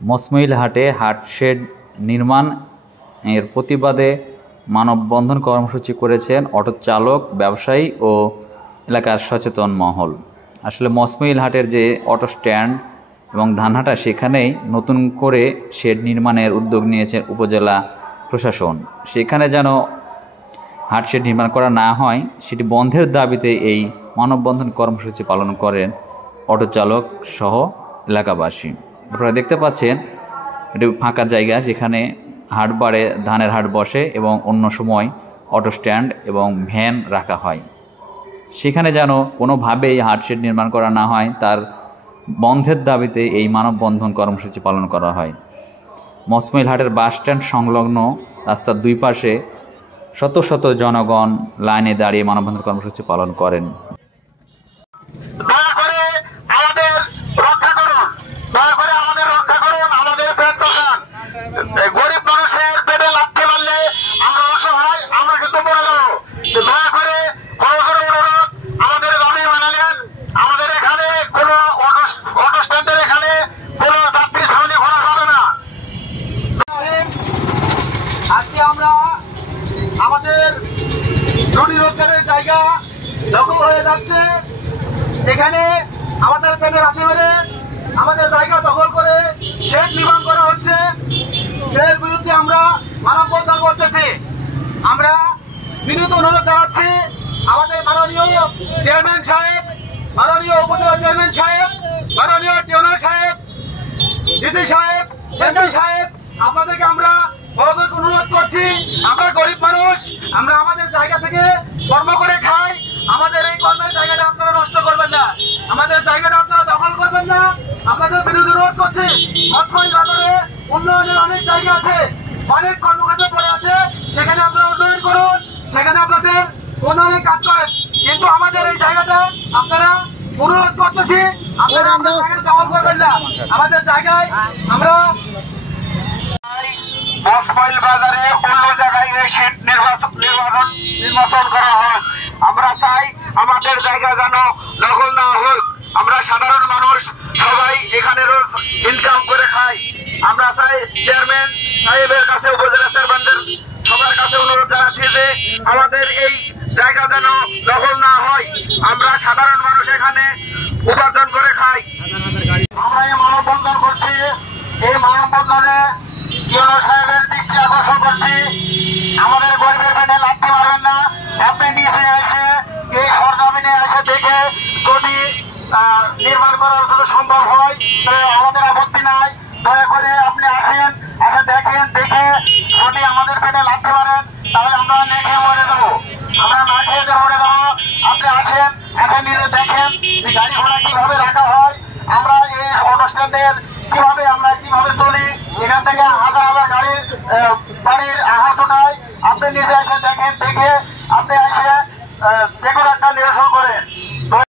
মসমিলহাটে হাট শেড নির্মাণ এর প্রতিবাদে মানববন্ধন কর্মসূচি করেছেন অটো চালক, ব্যবসায়ী ও এলাকার সচেতন মহল। আসলে মসমিলহাটের যে অটো স্ট্যান্ড এবং ধানহাটা, সেখানেই নতুন করে শেড নির্মাণের উদ্যোগ নিয়েছে উপজেলা প্রশাসন। সেখানে যেন হাট শেড নির্মাণ করা না হয়, সেটি বন্ধের দাবিতে এই মানববন্ধন কর্মসূচি পালন করেন অটো চালক সহ এলাকাবাসী। আপনারা দেখতে পাচ্ছেন এটি ফাঁকা জায়গা, যেখানে হাট বারে ধানের হাট বসে এবং অন্য সময় অটো স্ট্যান্ড এবং ভ্যান রাখা হয়। সেখানে যেন কোনোভাবেই হাট শেড নির্মাণ করা না হয়, তার বন্ধের দাবিতে এই মানববন্ধন কর্মসূচি পালন করা হয়। মসমিলহাটের বাস স্ট্যান্ড সংলগ্ন রাস্তার দুই পাশে শত শত জনগণ লাইনে দাঁড়িয়ে মানববন্ধন কর্মসূচি পালন করেন। আজকে আমরা আমাদের রুটি রোজগারের জায়গা দখল হয়ে যাচ্ছে। এখানে আমাদের পেটে লাথি মেরে আমাদের জায়গা দখল করে শেড নির্মাণ করা হচ্ছে। এর বিরুদ্ধে আমরা মানববন্ধন করতেছি। আমরা বিনীত অনুরোধ জানাচ্ছি আমাদের মাননীয় চেয়ারম্যান সাহেব, মাননীয় উপজেলা চেয়ারম্যান সাহেব, মাননীয় টিউনার সাহেব, ডিসি সাহেব, এমপি সাহেব, আপনাদেরকে আমরা অনুরোধ করছি, আমরা গরিব মানুষ, আমরা আমাদের জায়গা থেকে কর্ম করে খাই। আমাদের এই কর্মের জায়গাটা আপনারা নষ্ট করবেন না, আমাদের জায়গাটা আপনারা দখল করবেন না। আপনাদের বিরুদ্ধে অনুরোধ করছি। মসমিল বাজারে উন্নয়নের অনেক জায়গা আছে, অনেক কর্মক্ষেত্র পড়ে আছে, সেখানে আপনারা উন্নয়ন করুন, সেখানে আপনাদের উন্নয়নের কাজ করেন। কিন্তু আমাদের এই জায়গাটা আপনারা অনুরোধ করতেছি, আপনারা আমাদের জায়গাটা দখল করবেন না। আমাদের জায়গায় আমরা মসমিল বাজারে অন্য জায়গায় এই শেড নির্বাচন করা হোক। আমরা চাই আমাদের জায়গা যেন দখল না হোক। আমরা সাধারণ মানুষ সবাই এখানে রোজ ইনকাম করে খাই। আমরা চাই চেয়ারম্যান সাহেবের কাছে, উপজেলা চেয়ারম্যানদের সবার কাছে অনুরোধ জানাচ্ছি যে আমাদের এই জায়গা যেন দখল না হয়। আমরা সাধারণ মানুষ এখানে উপার্জন করে খাই। আমরা এই মানববন্ধন করছি। এই মানববন্ধনে টিউনার সাহেবের দৃষ্টি আকর্ষণ করছি, আমাদের গরিবের পেটে লাথি মারবেন না। আপনি নিচে এসে এই সরজমিনে এসে দেখে যদি নির্মাণ করার জন্য সম্ভব হয় তাহলে আমাদের আপত্তি নাই। দয়া করে আপনি আসেন, এসে দেখেন, দেখে যদি আমাদের পেটে লাথি মারেন তাহলে আমরা না খেয়ে মরে যাবো, আমরা না খেয়ে মরে যাবো। আপনি আসেন, এসে নিজে দেখেন যে গাড়ি ঘোড়া কিভাবে রাখা হয়, আমরা এই অটো স্ট্যান্ডের কিভাবে চলি, এখান থেকে হাজার হাজার গাড়ির আহত নাই। আপনি নিজে এসে দেখেন, দেখে আপনি এসে যে কোনো একটা নিরসন করেন।